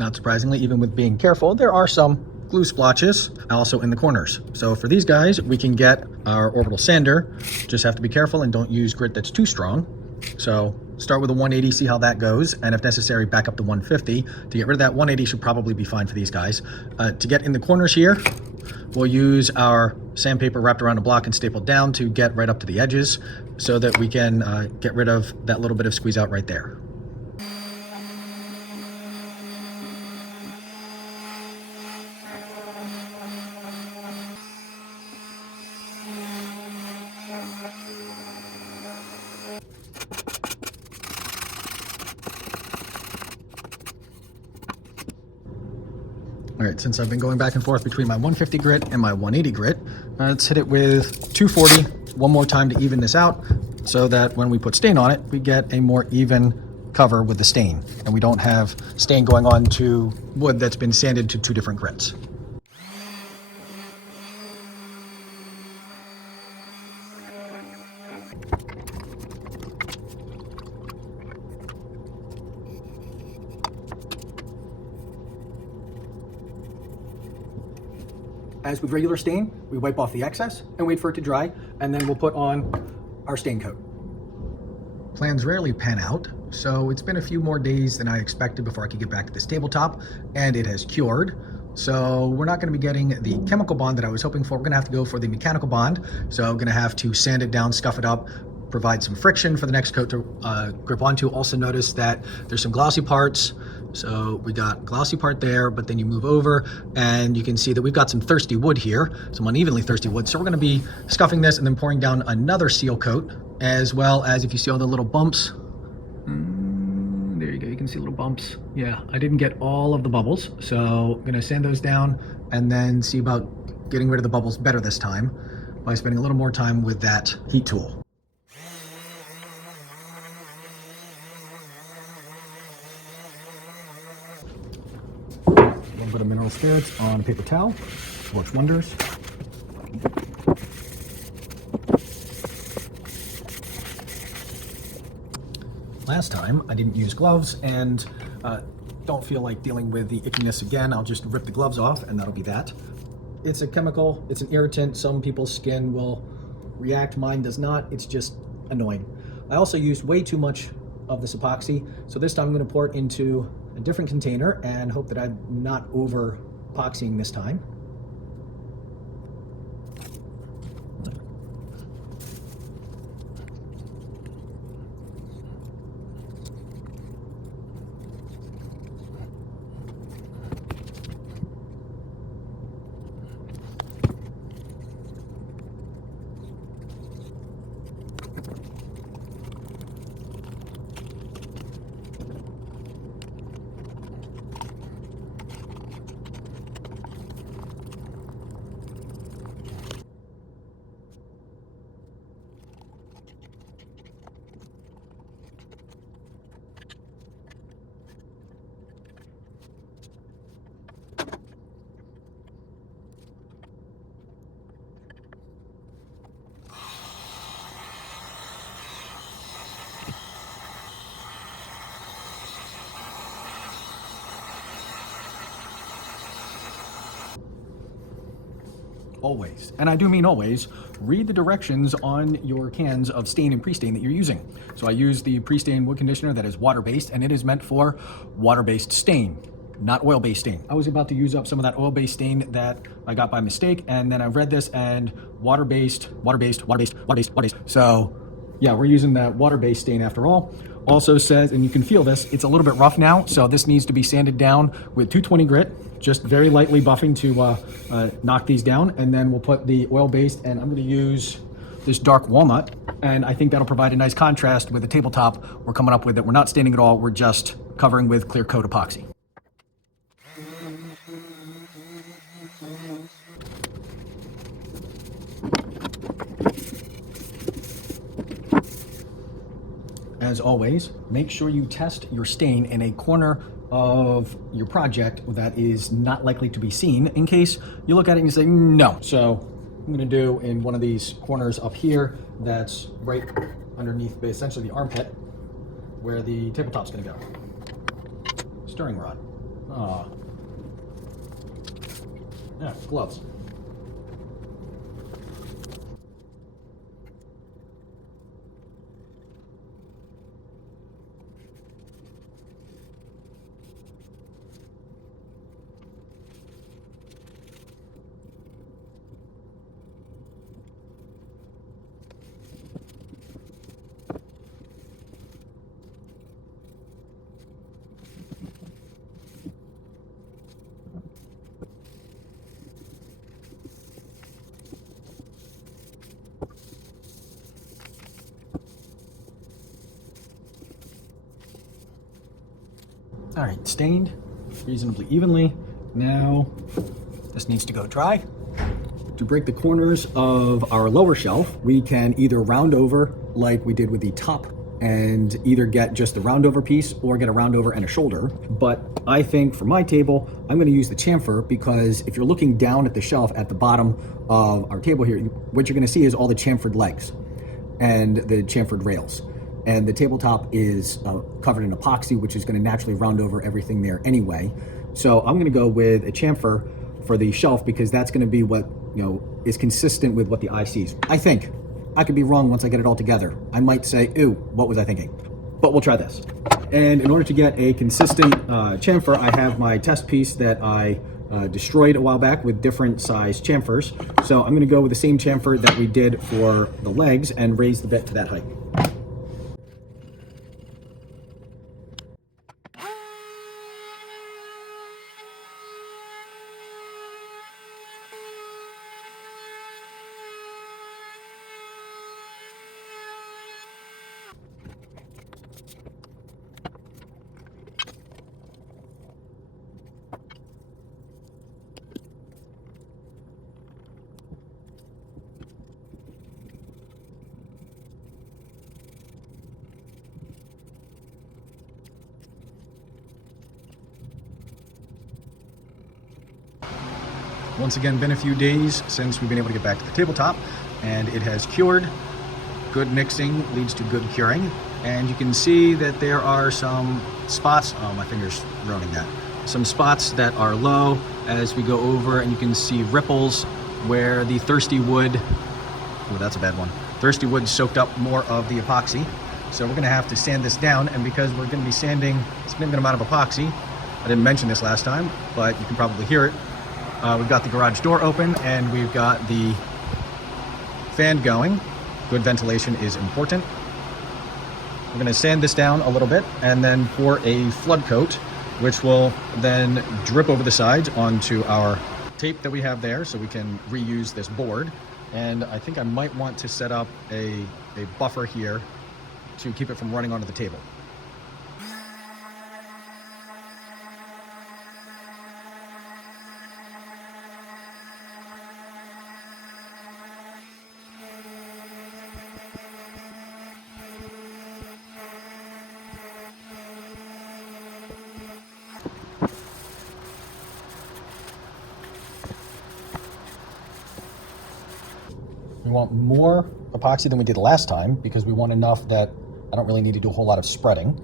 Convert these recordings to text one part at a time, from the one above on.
Not surprisingly, even with being careful, there are some glue splotches also in the corners. So for these guys, we can get our orbital sander. Just have to be careful and don't use grit that's too strong. So start with a 180, see how that goes, and if necessary, back up to 150. To get rid of that, 180 should probably be fine for these guys. To get in the corners here, we'll use our sandpaper wrapped around a block and stapled down to get right up to the edges so that we can get rid of that little bit of squeeze out right there. All right, since I've been going back and forth between my 150 grit and my 180 grit, let's hit it with 240 one more time to even this out so that when we put stain on it, we get a more even cover with the stain and we don't have stain going on to wood that's been sanded to two different grits. As with regular stain, we wipe off the excess and wait for it to dry, and then we'll put on our stain coat. Plans rarely pan out, so it's been a few more days than I expected before I could get back to this tabletop, and it has cured. So we're not going to be getting the chemical bond that I was hoping for. We're going to have to go for the mechanical bond. So I'm going to have to sand it down, scuff it up, provide some friction for the next coat to grip onto. Also notice that there's some glossy parts. So we got glossy part there, but then you move over and you can see that we've got some thirsty wood here, some unevenly thirsty wood. So we're going to be scuffing this and then pouring down another seal coat, as well as if you see all the little bumps. There you go, you can see little bumps. Yeah, I didn't get all of the bubbles, so I'm going to sand those down and then see about getting rid of the bubbles better this time by spending a little more time with that heat tool. A little bit of mineral spirits on a paper towel works wonders. Last time I didn't use gloves and don't feel like dealing with the ickiness again. I'll just rip the gloves off and that'll be that. It's a chemical, it's an irritant. Some people's skin will react, mine does not. It's just annoying. I also used way too much of this epoxy, so this time I'm going to pour it into a different container and hope that I'm not over epoxying this time. Always, and I do mean always, read the directions on your cans of stain and pre-stain that you're using. So I use the pre-stain wood conditioner that is water-based, and it is meant for water-based stain, not oil-based stain. I was about to use up some of that oil-based stain that I got by mistake, and then I read this and water-based. So yeah, we're using that water-based stain after all. Also says, and you can feel this, it's a little bit rough now, so this needs to be sanded down with 220 grit, just very lightly buffing to knock these down, and then we'll put the oil-based, and I'm going to use this dark walnut, and I think that'll provide a nice contrast with the tabletop we're coming up with that we're not staining at all, we're just covering with clear coat epoxy. As always, make sure you test your stain in a corner of your project that is not likely to be seen, in case you look at it and you say, no. So I'm gonna do in one of these corners up here that's right underneath essentially the armpit where the tabletop's gonna go. Stirring rod. Ah, yeah, gloves. All right, stained reasonably evenly. Now this needs to go dry. To break the corners of our lower shelf, we can either round over like we did with the top and either get just the round over piece or get a round over and a shoulder. But I think for my table, I'm gonna use the chamfer, because if you're looking down at the shelf at the bottom of our table here, what you're gonna see is all the chamfered legs and the chamfered rails. And the tabletop is covered in epoxy, which is gonna naturally round over everything there anyway. So I'm gonna go with a chamfer for the shelf, because that's gonna be what, you know, is consistent with what the eye sees. I think. I could be wrong once I get it all together. I might say, ooh, what was I thinking? But we'll try this. And in order to get a consistent chamfer, I have my test piece that I destroyed a while back with different size chamfers. So I'm gonna go with the same chamfer that we did for the legs and raise the bit to that height. Once again, been a few days since we've been able to get back to the tabletop, and it has cured. Good mixing leads to good curing. And you can see that there are some spots, oh, my finger's ruining that. Some spots that are low as we go over, and you can see ripples where the thirsty wood, oh, that's a bad one. Thirsty wood soaked up more of the epoxy. So we're gonna have to sand this down, and because we're gonna be sanding a significant amount of epoxy, I didn't mention this last time, but you can probably hear it. We've got the garage door open, and we've got the fan going. Good ventilation is important. We're gonna sand this down a little bit and then pour a flood coat, which will then drip over the sides onto our tape that we have there, so we can reuse this board. And I think I might want to set up a buffer here to keep it from running onto the table. We want more epoxy than we did last time, because we want enough that I don't really need to do a whole lot of spreading.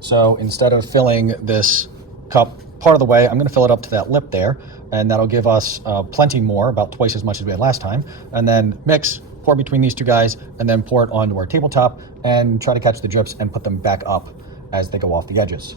So instead of filling this cup part of the way, I'm going to fill it up to that lip there, and that'll give us plenty more, about twice as much as we had last time. And then mix, pour between these two guys, and then pour it onto our tabletop and try to catch the drips and put them back up as they go off the edges.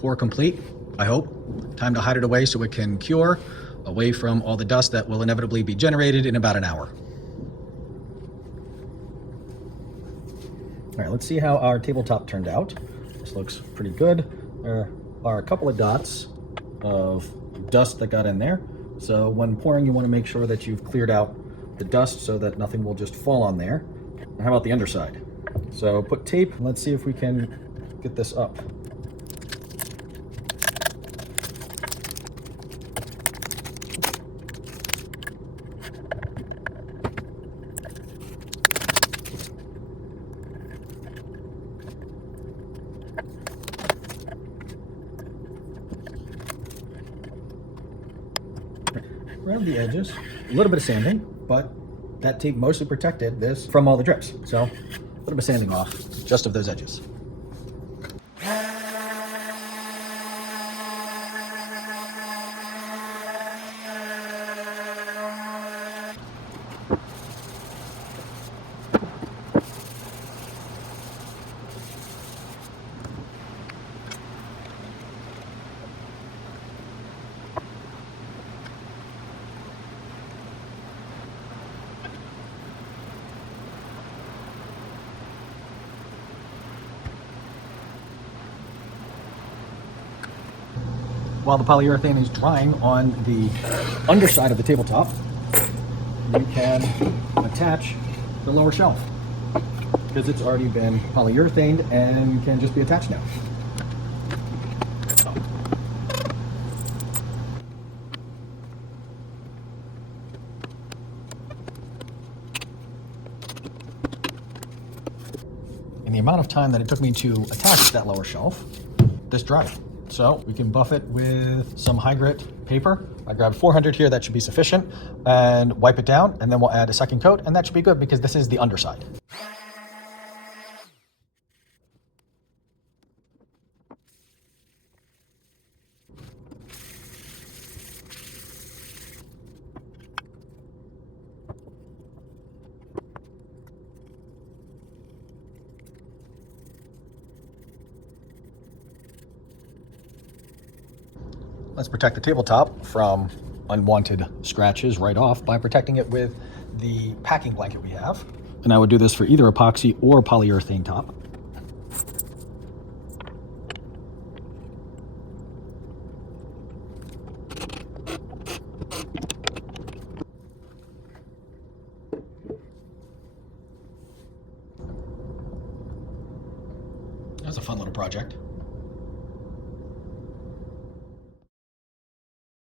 pour complete, I hope. Time to hide it away so it can cure away from all the dust that will inevitably be generated in about an hour. All right, let's see how our tabletop turned out. This looks pretty good. There are a couple of dots of dust that got in there. So when pouring, you want to make sure that you've cleared out the dust so that nothing will just fall on there. And how about the underside? So put tape, and let's see if we can get this up. Around the edges, a little bit of sanding, but that tape mostly protected this from all the drips. So a little bit of sanding off just of those edges. While the polyurethane is drying on the underside of the tabletop, you can attach the lower shelf because it's already been polyurethaned and can just be attached now. In the amount of time that it took me to attach that lower shelf, this dried. So we can buff it with some high grit paper. I grabbed 400 here, that should be sufficient, and wipe it down, and then we'll add a second coat, and that should be good because this is the underside. Let's protect the tabletop from unwanted scratches right off by protecting it with the packing blanket we have. And I would do this for either epoxy or polyurethane top. That was a fun little project.